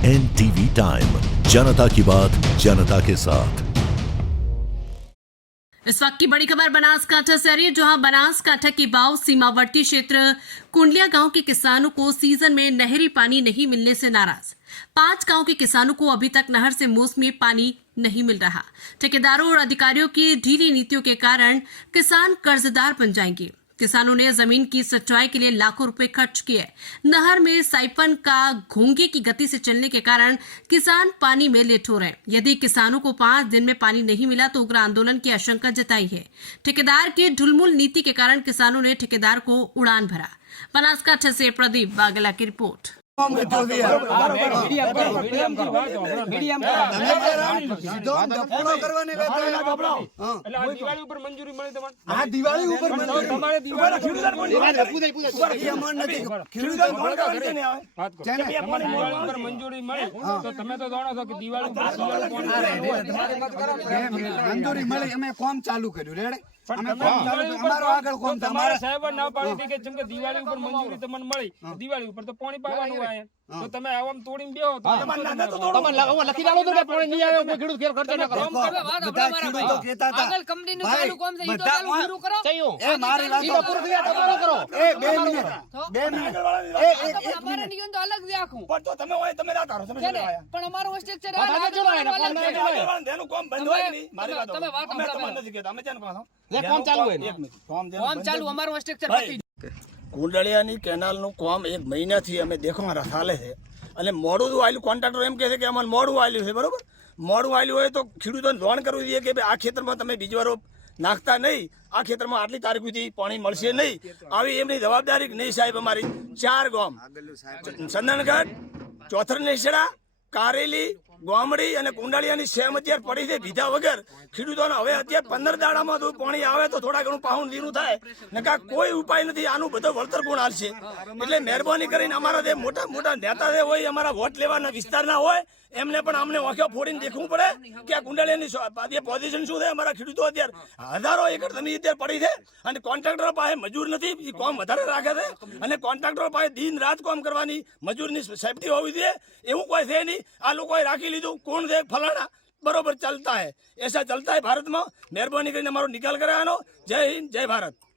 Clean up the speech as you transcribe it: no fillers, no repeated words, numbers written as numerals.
NTV time, जनता की बात जनता के साथ। इस वक्त की बड़ी खबर बनासकांठा से आ रही है, जहां बनासकांठा के बाव सीमावर्ती क्षेत्र कुंडलिया गांव के किसानों को सीजन में नहरी पानी नहीं मिलने से नाराज। 5 गांव के किसानों को अभी तक नहर से मौसमी पानी नहीं मिल रहा। ठेकेदारों और अधिकारियों की ढीली नीतियों के कारण किसान कर्जदार बन जाएंगे। किसानों ने जमीन की सिंचाई के लिए लाखों रुपए खर्च किए। नहर में साइफन का घोंगे की गति से चलने के कारण किसान पानी में लेट हो रहे हैं। यदि किसानों को 5 दिन में पानी नहीं मिला तो उग्र आंदोलन की आशंका जताई है। ठेकेदार की ढुलमुल नीति के कारण किसानों ने ठेकेदार को उड़ान भरा। बनासकांठा से प्रदीप बागला की रिपोर्ट। મંજૂરી મળી અમે કોમ ચાલુ કર્યું રેડે અમે કોમ ચાલુ અમારો આગળ કોમ તમારે સાહેબ ના પાડી હતી કે જેમ કે દિવાળી ઉપર મંજૂરી તમને મળી દિવાળી ઉપર તો પાણી પાવાનું આયા તો તમે આવામ તોડીને બેહો તો તમે લખી દાલો તો પાણી નહીં આવે કોઈ ખેડૂત ખેર ખર્ચ ન કરો બધા ખેડૂતો કહેતા હતા આગળ કંપનીનું ચાલુ કામ છે ઈ તો ચાલુ પૂરું કરો એ મારી વાત પૂરું થઈ જાય તમારો કરો એ 2 મિનિટ અમારે નિયમ તો અલગ રાખું પણ તો તમે હોય તમે રાત આરો તમે છે ને? પણ અમારો સ્ટ્રક્ચર એનું કામ બંધ હોય નહીં મારી વાત તમે વાત અમે તમને નથી કહેતા અમે જેને પાછો જે કામ ચાલુ હોય એક મિનિટ કામ કામ ચાલુ અમારો સ્ટ્રક્ચર પતી કુંડળિયાની કેનાલનું કામ 1 મહિનાથી અમે દેખવા ચાલે છે અને મોડું આવેલું કોન્ટ્રાક્ટર એમ કહે છે કે અમારે મોડું આવેલું છે બરોબર મોડું આવેલું હોય તો ખેડૂતોને જાણ કરવી જોઈએ કે ભાઈ આ ખેતરમાં તમે બીજી વાર નાખતા નહીં આ ખેતરમાં આટલી તારીખ સુધી પાણી મળશે નહીં આવી એમની જવાબદારી નહીં સાહેબ અમારી 4 ગામ ચંદનગઢ ચોથરનેસડા કારેલી ગોમડી અને કુંડાળિયાની સેમ અત્યારે પડી છે બીજા વગર ખેડૂતોને હવે અત્યારે 15 દાડામાં જો પાણી આવે તો થોડા ઘણું પાહુન લીરું થાય ને કા કોઈ ઉપાય નથી આનું બધો વળતર કોણ હાલશે એટલે મહેરબાની કરીને અમારા જે મોટા મોટા નેતા જે હોય અમારા વોટ લેવાના વિસ્તારના હોય એમને પણ અમને ઓખો ફોડીને દેખવું પડે કે આ કુંડાળિયાની પોઝિશન શું છે અમારા ખેડૂતો અત્યારે હજારો એકર જમીન અત્યારે પડી છે અને કોન્ટ્રાક્ટરો પાસે મજૂર નથી એ કામ વધારે રાખે છે અને કોન્ટ્રાક્ટરો પાસે દિન રાત કામ કરવાની મજૂરની સેફટી હોવી જોઈએ એવું કોઈ છે નહીં આ લોકોએ રાખી લીધું કોણ છે ફલાણા બરોબર ચલતા હે એસા ચલતા હે ભારતમાં મહેરબાની કરીને અમારો નિકાલ કરે આનો જય હિન્દ જય ભારત।